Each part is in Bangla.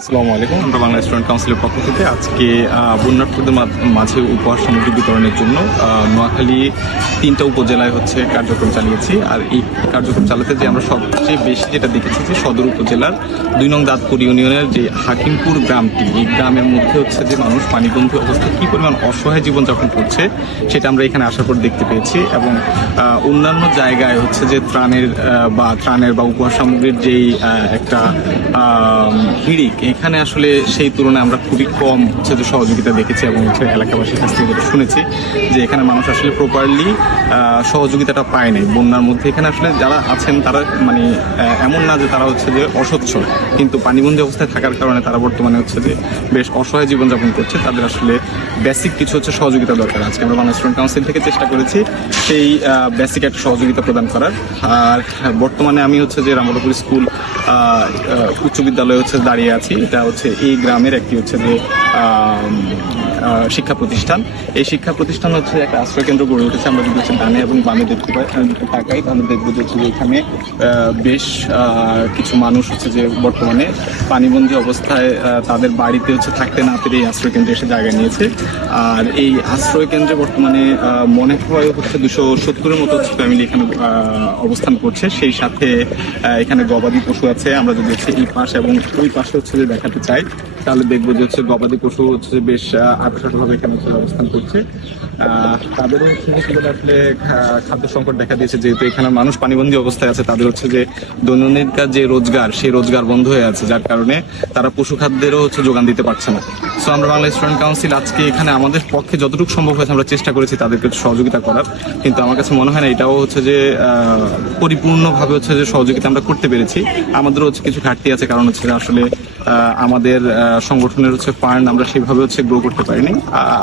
আসসালামু আলাইকুম, আমরা বাংলা স্টুডেন্ট কাউন্সিলের পক্ষ থেকে আজকে বন্যার্থদের মাঝে উপহার সামগ্রী বিতরণের জন্য নোয়াখালী তিনটা উপজেলায় হচ্ছে কার্যক্রম চালিয়েছি। আর এই কার্যক্রম চালাতে যে আমরা সবচেয়ে বেশি যেটা দেখেছি যে সদর উপজেলার দুই নং দাঁতপুর ইউনিয়নের যে হাকিমপুর গ্রামটি, এই গ্রামের মধ্যে হচ্ছে যে মানুষ পানিবন্ধী অবস্থায় কী পরিমাণ অসহায় জীবনযাপন করছে, সেটা আমরা এখানে আসার পর দেখতে পেয়েছি। এবং অন্যান্য জায়গায় হচ্ছে যে ত্রাণের বা ত্রাণের বা উপহার সামগ্রীর যেই একটা হিড়িক এখানে আসলে সেই তুলনায় আমরা খুবই কম হচ্ছে যে সহযোগিতা দেখেছি এবং হচ্ছে এলাকাবাসীর কাছ থেকে শুনেছি যে এখানে মানুষ আসলে প্রপারলি সহযোগিতাটা পায় নাই বন্যার মধ্যে। এখানে আসলে যারা আছেন, তারা মানে এমন না যে তারা হচ্ছে যে অসচ্ছল কিন্তু পানিবন্দী অবস্থায় থাকার কারণে তারা বর্তমানে হচ্ছে যে বেশ অসহায় জীবনযাপন করছে। তাদের আসলে বেসিক কিছু হচ্ছে সহযোগিতা দরকার আজকে আমরা বাংলা স্টুডেন্ট কাউন্সিল থেকে চেষ্টা করেছি সেই বেসিক একটা সহযোগিতা প্রদান করার। আর বর্তমানে আমি হচ্ছে যে রামপুর স্কুল উচ্চ বিদ্যালয়ে হচ্ছে দাঁড়িয়ে আছি। এটা হচ্ছে এই গ্রামের একটি হচ্ছে যে শিক্ষা প্রতিষ্ঠান। এই শিক্ষা প্রতিষ্ঠান হচ্ছে একটা আশ্রয় কেন্দ্র গড়ে উঠেছে আমরা যদি হচ্ছে এবং বামে দেখতে পাই তাকাই। তাহলে দেখব যে হচ্ছে এখানে বেশ কিছু মানুষ হচ্ছে যে বর্তমানে পানিবন্দী অবস্থায় তাদের বাড়িতে হচ্ছে থাকতে না পেরে এই আশ্রয় কেন্দ্রে এসে জায়গা নিয়েছে। আর এই আশ্রয় কেন্দ্রে বর্তমানে মনে হয় হচ্ছে দুশো সত্তরের মতো ফ্যামিলি এখানে অবস্থান করছে। সেই সাথে এখানে গবাদি পশু আছে। আমরা যদি হচ্ছে এই পাশ এবং ওই পাশে হচ্ছে যে দেখাতে চাই তাহলে দেখব যে হচ্ছে গবাদি পশু হচ্ছে বেশ আটশাটভাবে এখানে অবস্থান করছে। তাদেরও আসলে খাদ্য সংকট দেখা দিয়েছে, যেহেতু এখানে মানুষ পানিবন্দী অবস্থায় আছে, তাদের হচ্ছে যে দৈনন্দিনকার যে রোজগার, সেই রোজগার বন্ধ হয়ে আছে, যার কারণে তারা পশু খাদ্যেরও হচ্ছে যোগান দিতে পারছে না। সো আমরা বাংলা স্টুডেন্ট কাউন্সিল আজকে এখানে আমাদের পক্ষে যতটুকু সম্ভব হয়েছে আমরা চেষ্টা করেছি তাদেরকে সহযোগিতা করার। কিন্তু আমার কাছে মনে হয় না, এটাও হচ্ছে যে পরিপূর্ণভাবে হচ্ছে যে সহযোগিতা আমরা করতে পেরেছি। আমাদেরও হচ্ছে কিছু ঘাটতি আছে, কারণ হচ্ছে আসলে আমাদের সংগঠনের হচ্ছে ফান্ড আমরা সেভাবে হচ্ছে গ্রো করতে পারিনি।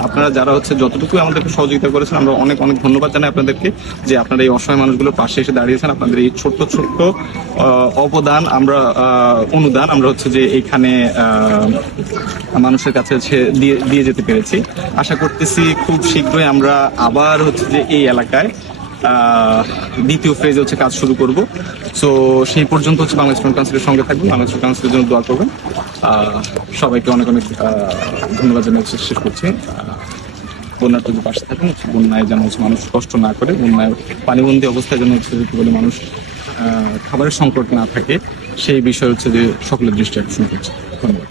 আপনারা যারা হচ্ছে যতটুকু আমাদেরকে সহযোগিতা করেছেন, আমরা অনেক অনেক ধন্যবাদ জানাই আপনাদেরকে যে আপনারা এই অসহায় মানুষগুলোর পাশে এসে দাঁড়িয়েছেন। আপনাদের এই ছোট্ট ছোট্ট অবদান আমরা অনুদান আমরা হচ্ছে যে এখানে মানুষের কাছে হচ্ছে দিয়ে দিয়ে যেতে পেরেছি। আশা করতেছি খুব শীঘ্রই আমরা আবার হচ্ছে যে এই এলাকায় দ্বিতীয় ফেজে হচ্ছে কাজ শুরু করব। সো সেই পর্যন্ত হচ্ছে বাংলাদেশ স্টুডেন্ট কাউন্সিলের সঙ্গে থাকবেন। বাংলাদেশ স্টুডেন্ট কাউন্সিলের জন্য দোয়া করবেন। সবাইকে অনেক অনেক ধন্যবাদ জানিয়ে শেষ করছি। বন্যার যদি পাশে থাকুন বন্যায় যেন হচ্ছে মানুষ কষ্ট না করে, বন্যায় পানিবন্দী অবস্থায় যেন হচ্ছে বলে মানুষ খাবারের সংকট না থাকে, সেই বিষয়ে হচ্ছে যে সকলের দৃষ্টি আকর্ষণ করছে। ধন্যবাদ।